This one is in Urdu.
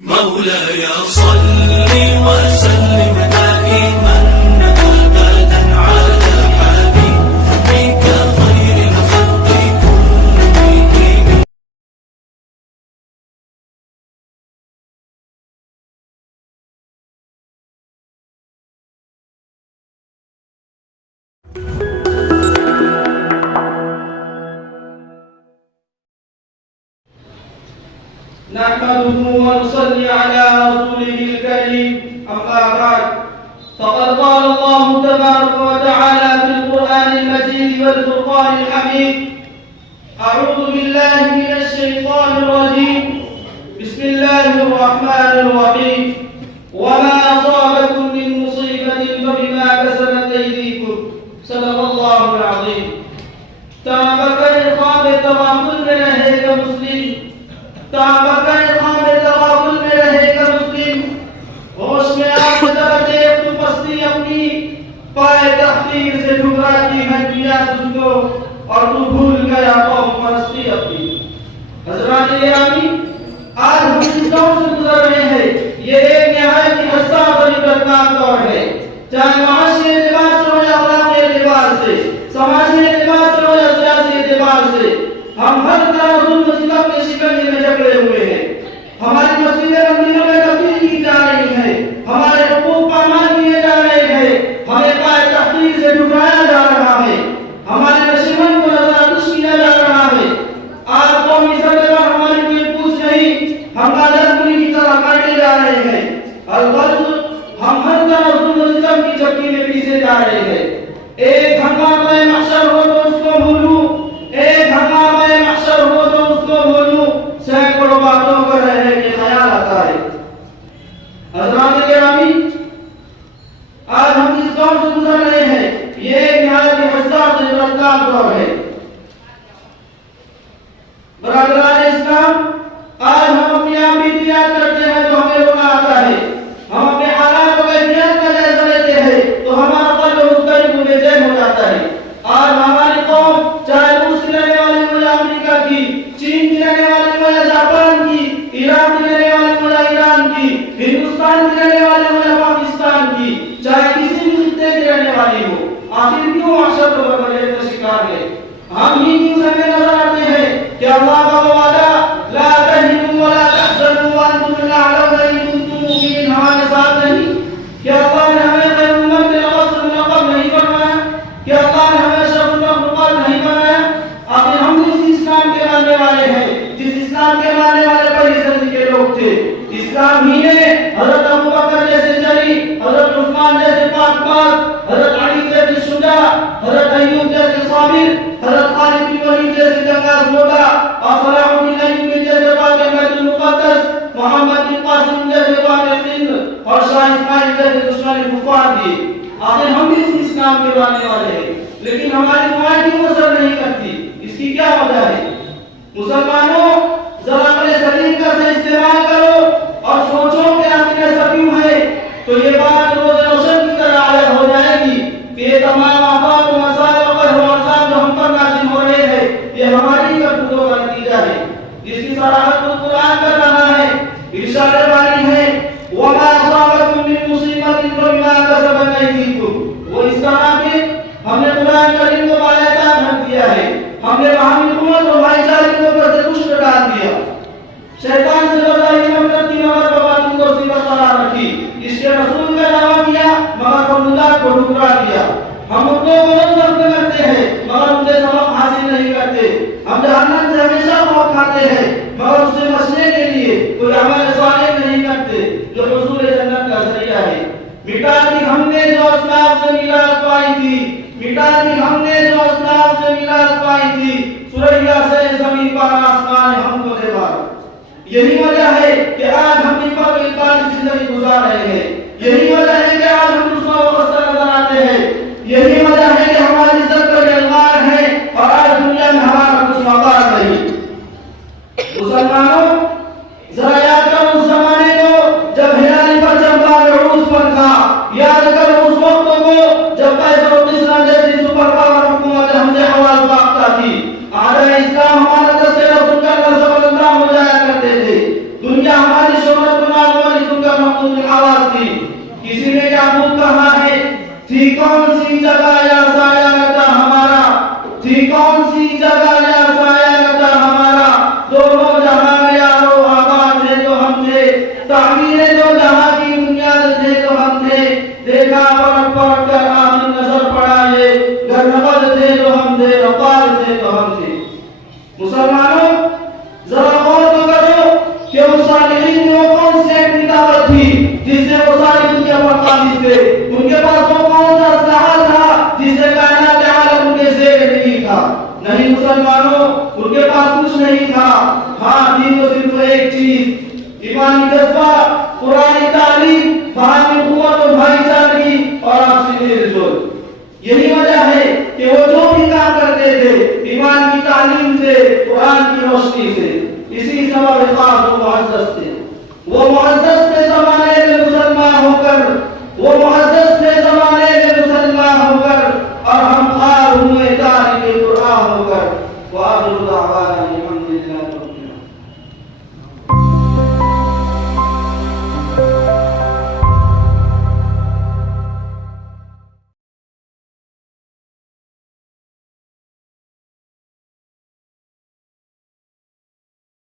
مولاي صل وسلم دائما ابدا على حبيبك خير الخلق كلهم. نحمده ونصلي على رسوله الكريم. أما بعد، فقد قال الله تبارك وتعالى في القرآن المجيد والفرقان الحميد: أعوذ بالله من الشيطان الرجيم، بسم الله الرحمن الرحيم. وما أصابكم من مصيبة فبما كسبت أيديكم. صدق الله العظيم. تابقى خواب تغافل میں رہے گا مسلم، تابقہ خواب تغافل میں رہے گا مسلم. ہوش میں آ کے ذرا دیکھ تو پستی اپنی پائے تحقیر سے ٹھکراتی ہے دنیا تجھ کو، اور تو بھول گیا قوم پرستی اپنی. حضرات گرامی، آج ہم جس دور سے گزر رہے ہیں یہ ایک نہایت ہی حساس اور عبرتناک دور ہے. چاہے معاشی اعتبار سے ہو یا اخلاقی اعتبار سے، سماجی اعتبار سے ہو یا سیاسی اعتبار سے، ہم ہر طرح ظلم و ستم کے شکنجے میں جکڑے ہوئے ہیں. ہماری مسجدیں مندروں میں تبدیل کی جا رہی ہیں، ہمارے حقوق پامال کیے جا رہے ہیں، ہمیں پائے تحقیر سے ٹھکرایا جا رہا ہے، ہمارے نشیمن کو نظرانش کیا جا رہا ہے. آج قومی سطح پر ہماری کوئی پوچھ نہیں، ہم غادر پوری کی طرح کاٹے جا رہے ہیں. الغرض ہم ہر طرح ظلم و ستم کی چکی میں پیسے جا رہے ہیں. ایک ہنگامہ محشر ہو تو اس کو بھولوں، ایک ہنگامہ محشر ہو تو اس کو بھولوں، سینکڑوں باتوں پر رہنے کے خیال آتا ہے. حضرات گرامی، آج ہم اس دور سے گزر رہے ہیں یہ ایک نہایت حساس اور عبرتناک دور ہے. برادران اسلام، آج ہم اپنی آپ بیتی یاد کرتے ہیں تو ہمیں رونا آتا ہے. ہم اپنے حالات و کیفیت کا جائزہ لیتے ہیں تو ہمارا قلب مضطرب و بے چین ہو جاتا ہے. آج ہماری قوم چاہے روس کی رہنے والی ہو یا امریکہ کی، چین کی رہنے والی ہو یا جاپان کی، عراق کی رہنے والی ہو یا ایران کی، ہندوستان کی رہنے والی ہو یا پاکستان کی، چاہے کسی بھی خطے کی رہنے والی ہو، آخر کیوں معاشرت و بربریت کا شکار ہے؟ ہم ہی کیوں سمجھ نظر آتے ہیں کہ اللہ کا وعدہ لا تہنوا ولا تحزنوا وانتم الاعلون ان کنتم مؤمنین ہمارے ساتھ نہیں؟ کیا اللہ نے ہمیں خیر امت بالقصد لقب نہیں فرمایا؟ کیا اللہ نے ہمیں شرف المخلوقات نہیں بنایا؟ آخر ہم جس اسلام کے ماننے والے ہیں، جس اسلام کے ماننے والے بڑی زندگی کے لوگ تھے، اسلام ہی نے حضرت ابوبکر جیسے جری، حضرت عثمان جیسے پاک باز، حضرت علی جیسے شجاع، حضرت ایوب جیسے صابر، حضرت خالد بن ولید جیسے جنگاز مولا، اور صلاح الدین ایوبی جیسے فاتح بیت المقدس، محمد بن قاسم جیسے فاتح سندھ، اور شاہ اسماعیل جیسے دشمن کفار دی. آخر ہم بھی اس اسلام کے ماننے والے ہیں، لیکن ہماری دعائیں کیوں اثر نہیں کرتی؟ اس کی کیا وجہ ہے؟ مسلمانوں، ذرا اپنے سلیم کا سے استعمال کرو اور سوچو کہ آخر ایسا کیوں ہے. تو یہ بات روز روشن کی طرح عائد ہو جائے گی کہ یہ تمام آفات و مسائل و قہر و عذاب جو ہم پر نازل ہو رہے ہیں یہ ہماری کرتوتوں کا نتیجہ ہے، جس کی صراحت کو قرآن کر رہا ہے. ارشاد باری ہے: وما اصابكم من مصیبت فبما کسبت ایدیکم. وہ اس طرح کے ہم نے قرآن کریم کو بالاخره ڈھک دیا ہے، ہم نے باہمی قوت اور بھائی چارے کے اوپر سے کچھ ڈال دیا. شیطان سے بظاہر نفرت کی مگر باطن کو صفت قرار رکھی، اس کے رسول کا دعویٰ کیا مگر فرمودات کو ٹھکرا دیا. ہم اردو کو نصرت کرتے ہیں مگر ان سے سبق حاصل نہیں کرتے. ہم جہنم سے ہمیشہ خوف کھاتے ہیں مگر اس سے بچنے کے لیے کوئی عمل صالح نہیں کرتے جو حصول جنت کا ذریعہ ہے. مٹا دی ہم نے جو اسلاف سے میراث پائی تھی، مٹا دی ہم نے جو اسلاف سے میراث پائی تھی، سوریا سے زمین پر آسمان ہم کو دے بار. یہی وجہ ہے کہ آج ہم ان پر اقبال زندگی گزار رہے ہیں، یہی وجہ ہے کہ آج ہم رسوا و خستہ نظر آتے ہیں، یہی وجہ ہے کہ ہماری عزت پر الغار ہے اور آج دنیا میں ہمارا کچھ مقام نہیں. مسلمانوں، ذرا یاد کرو اس زمانے کو جب ہلالی پر چمپا عروج پر تھا، یاد کرو اس وقت کو جب قیصر و کسریٰ جیسی سپر پاور حکومت ہم سے آواز باختہ تھی. اعداء اسلام ہمارا تذکرہ سن کر لرزہ بلندہ ہو جایا کرتے تھے. دنیا ہماری شہرت کسی نے یعقوب کہا ہے تھی کون سی جگہ یا سایہ لتا ہمارا، تھی کون سی جگہ یا سایہ لتا ہمارا، دونوں جہاں میں یارو آباد تھے تو ہم تھے، تعمیر دو جہاں کی بنیاد تھے تو ہم تھے، دیکھا پلٹ پلٹ کر آخر نظر پڑا یہ گر نقد تھے تو ہم تھے، رقال تھے تو ہم تھے۔ مسلمانوں ذرا غور تو کرو کہ وہ صالحین میں وہ کون سی ایک طاقت تھی جس سے وہ ساری دنیا پر قابض تھے، ان کے پاس وہ کون سا اسلحہ تھا جس سے کائنات عالم ان کے زیر نہیں تھا؟ نہیں مسلمانوں، ان کے پاس کچھ نہیں تھا، ہاں تھی تو صرف ایک چیز، ایمانی جذبہ